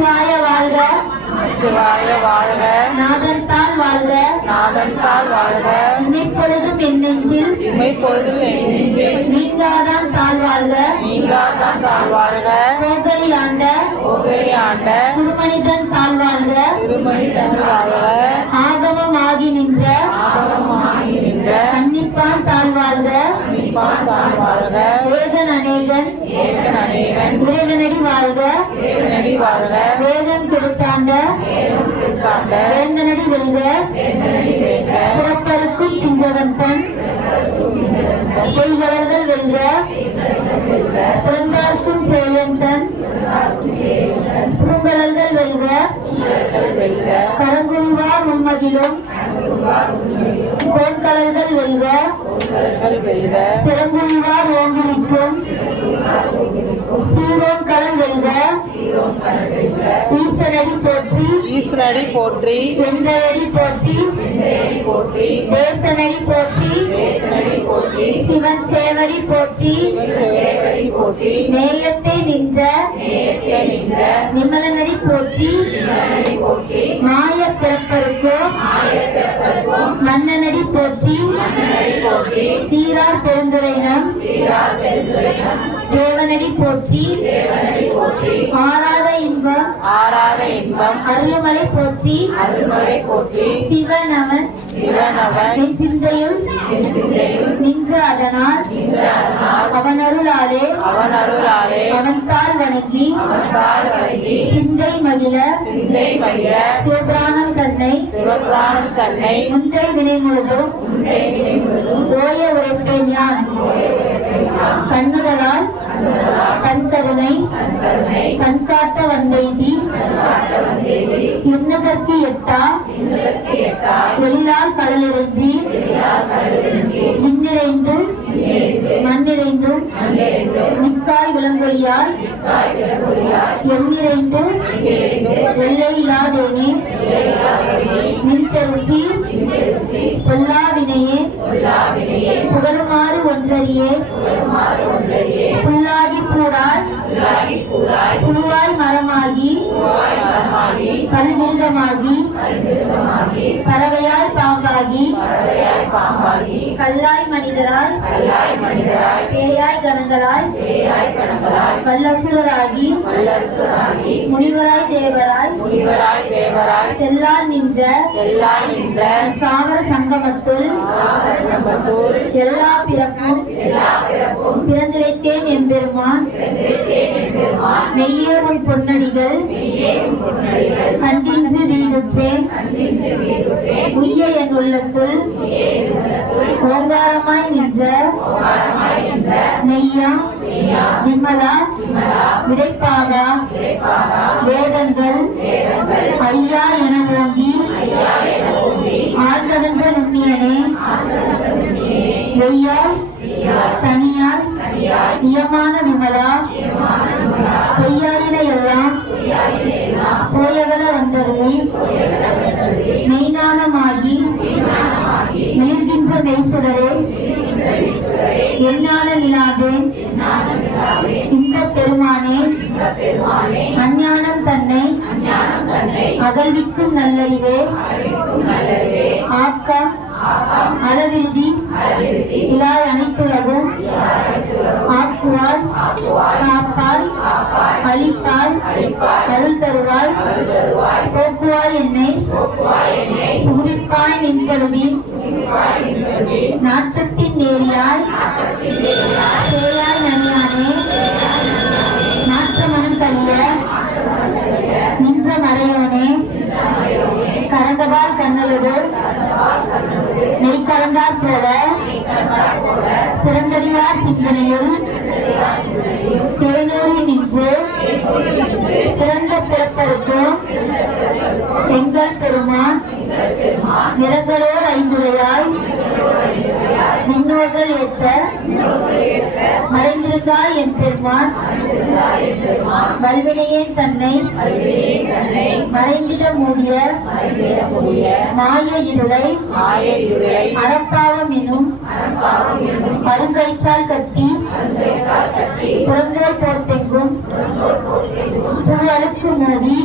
நமச்சிவாய வாழ்க, நமச்சிவாய வாழ்க, நாதன் தாள் வாழ்க, நாதன் தாள் வாழ்க, இமைப்பொழுதும் என் நெஞ்சில் இமைப்பொழுதும் என் நெஞ்சில் நீங்காதான் தாழ் வாழ்க, நீங்காதான் தாழ் வாழ்க, கோகலி ஆண்ட கோகலி ஆண்ட திருமனிதன் தாழ் வாழ்க, திருமணி தாழ் வாழ்க, ஆகமமாகி நின்ற ஆகமமாகி நின்ற கன்னிப்பான் தாழ் வாழ்க, கன்னிப்பான் தாழ் வாழ்க, வேதன் அநேகன் ஏகன் அநேகன் இறைவனடி வாழ்க, இறைவனடி வாழ்க, வேதன் திருத்தாண்ட காண்ட வேந்தனடி வெல்க, வேக பிறப்பருக்கும் திங்கவன் தன் பொய்வளர்கள் வெல்க, பிறந்தார்க்கும் சேயன் தன் பூங்கலர்கள் வெல்க, வெல்க, கரங்குருவார் உண்மதிலும் கோண்கலர்கள் வெல்க, வெல்க, சிறங்குருவார் ஓங்கிலிக்கும் சீரோன் கலல் வெல்க, ஈசனடி போற்றி ஈஸ்வரடி போற்றி, வெந்தயடி போற்றி போற்றி, தேசனடி போற்றி தேசனடி போற்றி, சிவன் சேவடி போற்றி சேவடி போற்றி, நேயத்தை நின்ற நேயத்தை நின்ற நிமலனடி போற்றி மாய பிறப்பருக்கும் மன்னனடி போற்றி சீரார் பெருந்துரையினம் தேவனடி போற்றி ஆராத இன்பம் ஆராத இன்பம் அருள்மலை போற்றி அருள்மலை போற்றி, சிவனவன் சிவனவன் என் சிந்தையுள் நின்ற அதனால் அவன் அருளாலே அவன் அருளாலே அவன் தாள் வணங்கி தாழ் வழங்கி சிந்தை மகிழ சிந்தை மகிழ சிவபிராணம் தன்னை சிவபிராணம் தன்னை முந்தை வினை முழுதும் ஓய உரைப்பேன் யான் கண்ணுதலால் கண் கருணை கண்காட்ட வந்தெய்தி எண்ணதற்கு எட்டா எல்லாம் கடலிறஞ்சி விண்ணிறைந்து மண்ணிறைந்தும் மிக்காய் விளங்கொழியால் எண்ணிறைந்து வெள்ளையிலாதேனே மின்தெருசி பொல்லாவினையே புகழுமாறு ஒன்றறியே புல்லாகி பூடாய் புழுவாய் மரமாகி கல்விருதமாகி பறவையாய் பாம்பாகி கல்லாய் மனிதராய் பேயாய் கணங்களாய் வல்லசுரராகி முனிவராய் தேவராய் தேவராய் செல்லால் நின்ற ஸ்தாவர சங்கமத்துள் எல்லா பிறப்பும் பிறந்திழைத்தேன் எம்பெருமான் மெய்யே உன் பொன்னடிகள் கண்டின்று வீடுற்றேன் உய்ய என் உள்ளத்துள் ஓங்காரமாய் நின்ற மெய்யா விமலா விடைப்பாகா வேதங்கள் ஐயா என ஓங்கி ஆழ்ந்தகன்ற நுண்ணியனே வெய்யால் தனியால் நியமான விமலா பொய்யாரினை எல்லாம் போயவர வந்தருளி மெய்ஞானமாகி நீர்கின்ற மெய்சுடரே எஞ்ஞானமிலாதே இந்த பெருமானே அஞ்ஞானம் தன்னை அகழ்விக்கும் நல்லறிவே ஆக்கம் அளவிருதி இலாய் அனைத்துலகும் ஆக்குவாள் காப்பாள் அளிப்பாள் அருள் தருவாள் போக்குவாய் என்னை புகுவிப்பாய் நின்பழுதி நாற்றத்தின் நேரியாய் சேயாய் நனியானே நாற்றமனம் கலிய நின்ற மறையோனே கரந்தவாள் கண்ணலோடு நெய் கலந்தாற் போல சிறந்தடியார் சிந்தனையில் தேனூரி நின்று பிறந்த பிறப்பருக்கும் எங்கள் பெருமான் நிறங்களோர் ஐந்துடையாய் முன்னோர்கள் ஏற்ற மறைந்திருந்தாய் என் பெருமான் வல்வினையேன் தன்னை மறைந்திட மூடிய மாய இருளை அறப்பாவம் எனும் பருங்கயிற்றால் கட்டி புறந்தோர் போர்த்தெங்கும் பூவழுக்கு மூடி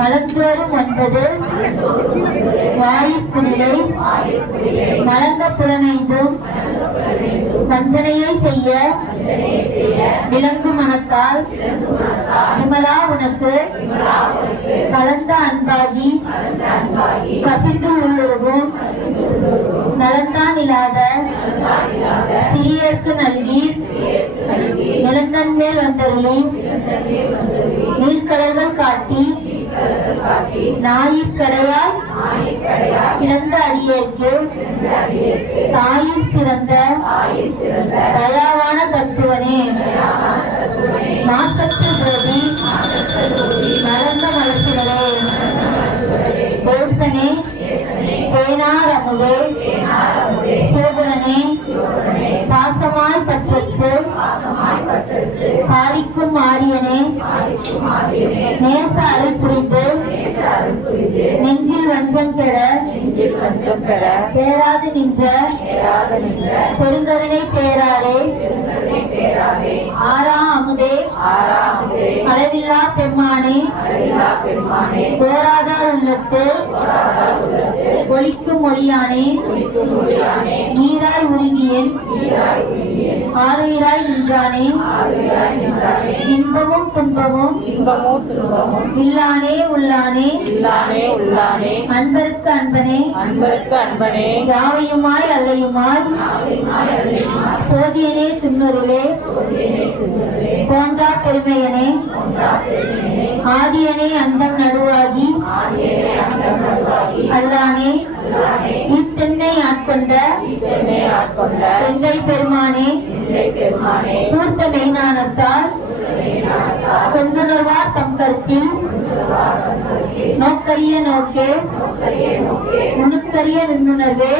மலர்ந்தோறும் 9 வாயிற்குள்ளே மலர்ந்த புலனைந்தும் வஞ்சனையை செய்ய விளங்கும் மனத்தால் விமலா உனக்கு கலந்த அன்பாகி கசிந்து உள்ளுருகும் நலந்தான் இல்லாத சிறியர்க்கு நல்கி நிலந்தன் மேல் வந்தருளி நீர்க்கடல்கள் காட்டி நாயிற்கடையால் கிடந்த அடியேற்கு தாயில் சிறந்த தயாவான தத்துவனே மாசற்ற ஜோதி மலர்ந்த மலர்ச்சிகளே தேசனே தேனார் அமுதே சிவபுரனே பாசமாய் பற்றற்று பாரிக்கும் ஆரியனே நேச அருள் புரிந்து நெஞ்சில் வஞ்சம் கெட பேராது நின்ற பெருங்கருணை பேராரே ஆரா அமுதே அளவில்லா பெம்மானே போராதார் உள்ளத்து ஒளிக்கும் மொழியானே நீராய் உருகியேன் ஆறுயிராய் நின்றானே இன்பமும் துன்பமும் இல்லானே உள்ளானே அன்பருக்கு அன்பனே யாவையுமாய் அல்லையுமாய் சோதியனே துன்னுருளே போன்றா பெருமையனே ஆதியனே அந்தம் நடுவாகி அல்லானே இத்தென்னை ஆட்கொண்ட செங்கை பெருமானே பூர்த்த மெய்ஞானத்தால் கொண்டுணர்வார் தம் கருத்தில் நோக்கரிய நோக்கே நுணுக்கரிய நுண்ணுணர்வே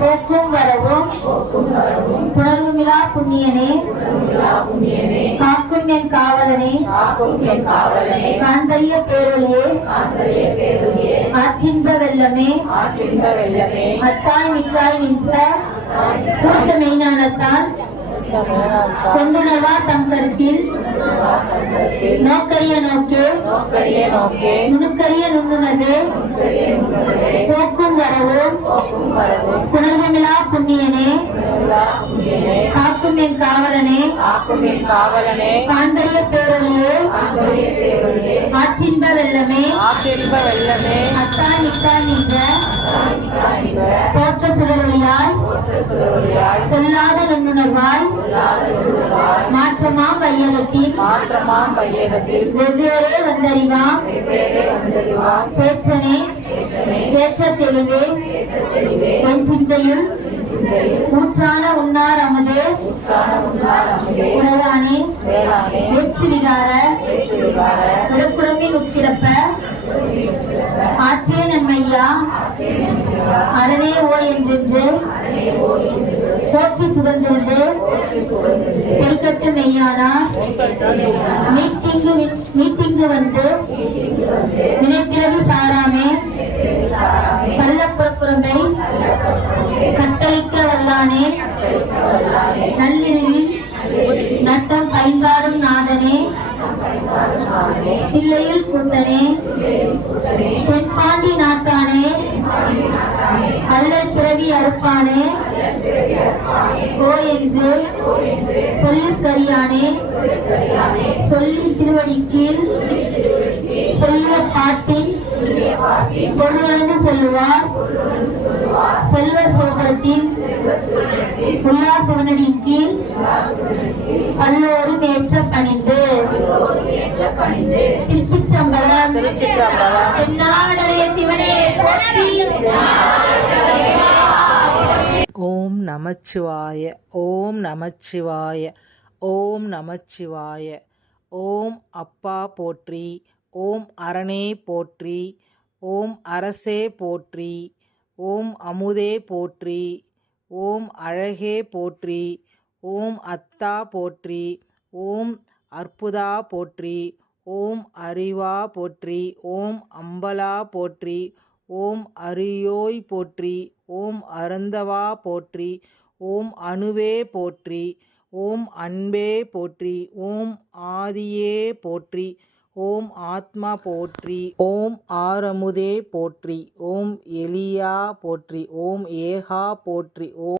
போக்கும் வரவும் புணர்வுமிலா புண்ணியனே காக்கும் என் காவலனே காண்பரிய பேரொழியே ஆற்றின்ப வெள்ளமே அத்தாய் மிக்காய் நின்ற பூர்த்த மெய்ஞானத்தால் கொண்டுணர்வா தம் கருத்தில் நோக்கரிய நோக்கே நுணுக்கரிய நுண்ணுணர்வே போக்கும் வரவும் புணர்வுமிலா புண்ணியனே காக்கும் என் காவலனே காண்பரிய பேரொழியே ஆற்றின்ப வெள்ளமே அத்தாய் மிக்காய் நின்ற தோற்ற சுடரொளியாய் சொல்லாத நுண்ணுணர்வாய் மாற்றமாம் வையகத்தில் வெவ்வேறே வந்தறிவாம் பேச்சனே பேச்ச தெளிவே என் சிந்தையில் ஊற்றான உன்னார் அமுதே உனதானே வெற்றி விகார உடக்குடம்பின் உட்கிடப்ப ஆற்றே நம்மையா அரணே ஓ என்றென்று போற்றி புகழ்ந்திருந்து பெருக்கட்டு மெய்யானா மீட்டிங்கு வந்து வினைப்பிறகு சாராமே பல்லப்புறப்புறமை கட்டளிக்க வல்லானே நள்ளிருவில் நத்தம் பைங்காரும் நாதனே பிள்ளையில் கூத்தனே தென்பாண்டி நாட்டானே அல்லல் பிறவி அறுப்பானே ஓ என்று சொல்லிக் கரியானே சொல்லி திருவடி கீழ் சொல்லிய பாட்டின் பொருளுணர்ந்து சொல்லுவார் செல்வ சோபரத்தின் உள்ளா புவனடின் கீழ் பல்லோரும் ஏற்ற பணிந்து திருச்சிற்றம்பலம் தென்னாடுடைய சிவனே போற்றி. ஓம் நமச்சிவாய ஓம் நமச்சிவாய ஓம் நமச்சிவாய. ஓம் அப்பா போற்றி, ஓம் அரணே போற்றி, ஓம் அரசே போற்றி, ஓம் அமுதே போற்றி, ஓம் அழகே போற்றி, ஓம் அத்தா போற்றி, ஓம் அற்புதா போற்றி, ஓம் அறிவா போற்றி, ஓம் அம்பலா போற்றி, ஓம் அரியோய் போற்றி, ஓம் அருந்தவா போற்றி, ஓம் அணுவே போற்றி, ஓம் அன்பே போற்றி. ஓம் ஆதியே போற்றி. ஓம் ஆத்மா போற்றி. ஓம் ஆரமுதே போற்றி. ஓம் எலியா போற்றி. ஓம் ஏகா போற்றி. ஓம்